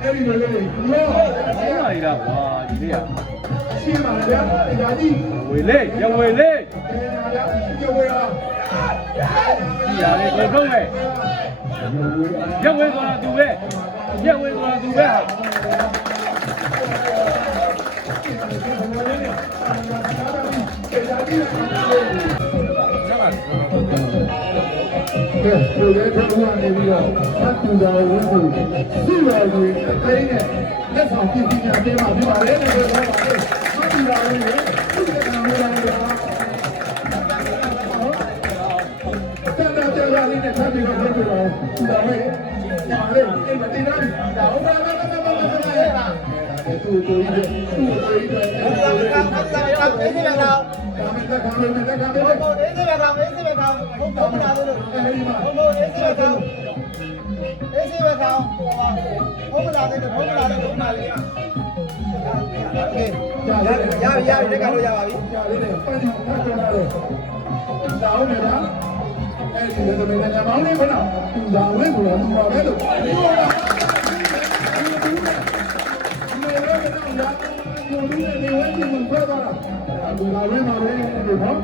အဲ့ဒီလိုလေးရောအဲ့ဒါကြီးတော့ဟာဒီလေးอ่ะရှင်းပါဗျာရာကြီးဝေလေးရဝေလေးဗျာရဝေရောဒီရာလေးဘယ်ဆုံးလဲရဝေဆိုတာသူပဲရဝေဆိုတာသူပဲဟာကဲဘယ်လိုလဲဘုရားနေပြီးတော့သတ်သူတော်ဝင်းကိုစုတော်ကိုအသိနဲ့လက်ဆောင်ပြည့်ပြည့်များပေးပါပြပါလေလို့ပြောတာပါသတ်သူတော်ဝင်းကိုစုတဲ့ကံလေးပါတန်တဲ့ကြာလေးနဲ့ဆက်ပြီးတော့လုပ်ပြီးတော့သူတော်ဝင်းညာလေးအိမ်မတင်တော့ဒါဟုတ်ပါလားသူ့ကိုကြီးသူ့ကိုကြီးတယ်အဲ့ဒါကအေးနေတော့ဒါမှတက်ခံလို့တက်ခံလို့ဟုတ်အေးနေတော့အေးနေတော့ဟုတ်တော့မလာလို့ဟုတ်အေးနေတော့အေးနေတော့ဟုတ်မလာသေးတယ်ဟုတ်မလာသေးဘူးနာလေးโอเคရပြီတက်ခံလို့ရပါပြီကြာလေးနဲ့ပန်းချောင်းဖတ်ကြရတယ်ဒါဟုတ်နေလားအဲ့ဒီလည်းမင်းကမောင်းနေမလားသူသာဝဲကိုလည်းသူပါပဲလို့ပြောတာနေဝဲကြီးမှာပြောတာလူလာဝဲမှာပဲလို့နော်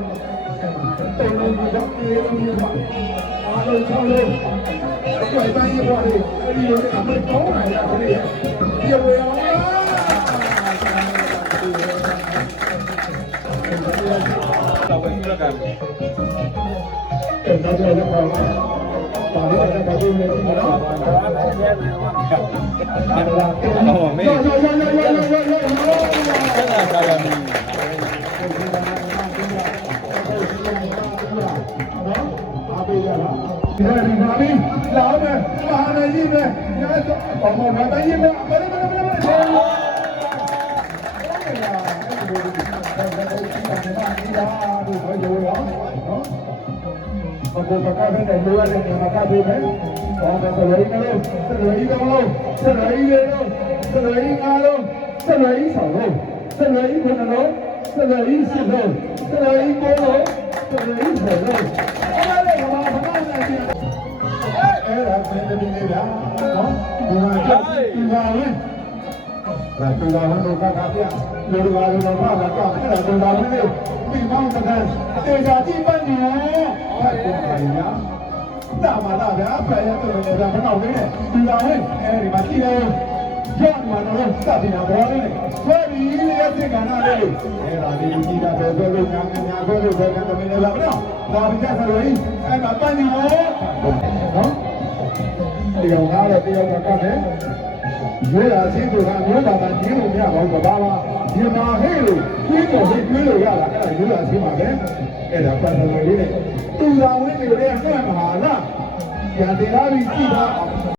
တုံးလုံးကတော့အေးလို့ပါအားလုံးချောင်းလို့ဘယ်တိုင်းရွာလေးအဲ့ဒီလိုအမေကောင်းလာတာလေပြေဝဲအောင်လားတော့ဝဲကြည့်ကြတယ်အဲ့ဒါကြောင့်လည်းပါပါလို့လည်းပါလို့လည်းနော်အော်မေးဒီလိုဒီမှာပြီးလာမယ်မဟာနိုင်ကြီးနဲ့ညတော့ဘောင်းဘောင်းတိုင်းကြီးနဲ့ဘယ်လိုဘယ်လိုဘယ်လိုဘုပကတဲ့လူရတဲ့မကပေးမယ်။ဘောကစရိတ်လုံးစရိတ်လုံးစရိတ်လေးလုံးစရိတ်ငါလုံးစရိတ်ဆောင်လုံးစရိတ်ခုနလုံးစရိတ်စစ်လုံးစရိတ်ကိုလုံးစရိတ်ဆောလုံးအဲ့ဒါလည်းဘာမှမနိုင်ဘူး။အဲ့ဒါဆင်းနေနေလားနော်ဒီမှာကြောက်ဒီပါဝင်ဒါတူလာလို့ကပြလူတော်ဘာလို့ဘာလာကအဲ့ဒါတူလာလို့ပြီးမောင်းတဲ့တေချာကြည့်ပန်းနေဟုတ်ကဲ့ပါညာတာမလာဗျာဖယ်ရတော့လည်းဒါမနောက်လေးနဲ့ဒီလာဝင်အဲဒီမှာကြည့်တယ်ကြောက်မှာတော့စပ်နေတာဘောလေးနဲ့ဆွဲပြီးရဲ့စိတ်ကနာလေးအဲဒါဒီကြည့်တာပဲဆွဲလို့ညာဆွဲလို့ပဲကံတမင်းလည်းလာမလားဒါပြီးကြဆိုရင်အဲမှာပန်းနေရောနော်ဒီကောင်ကားတော့တယောက်ကကတ်တယ်ရွေးတာအချင်းတို့ကမျိုးပါတာကျင်းလို့မရပါဘူးဘာပါဒီမှာဟဲ့လို့ကျင်းတော့ကျင်းလို့ရတာအဲ့ဒါရွေးတာအချင်းပါပဲအဲ့ဒါပတ်သက်လို့လေးနဲ့သူတော်ဝင်းတွေလည်းနှွှဲမှာလားညာတင်လာပြီးကြည့်တာ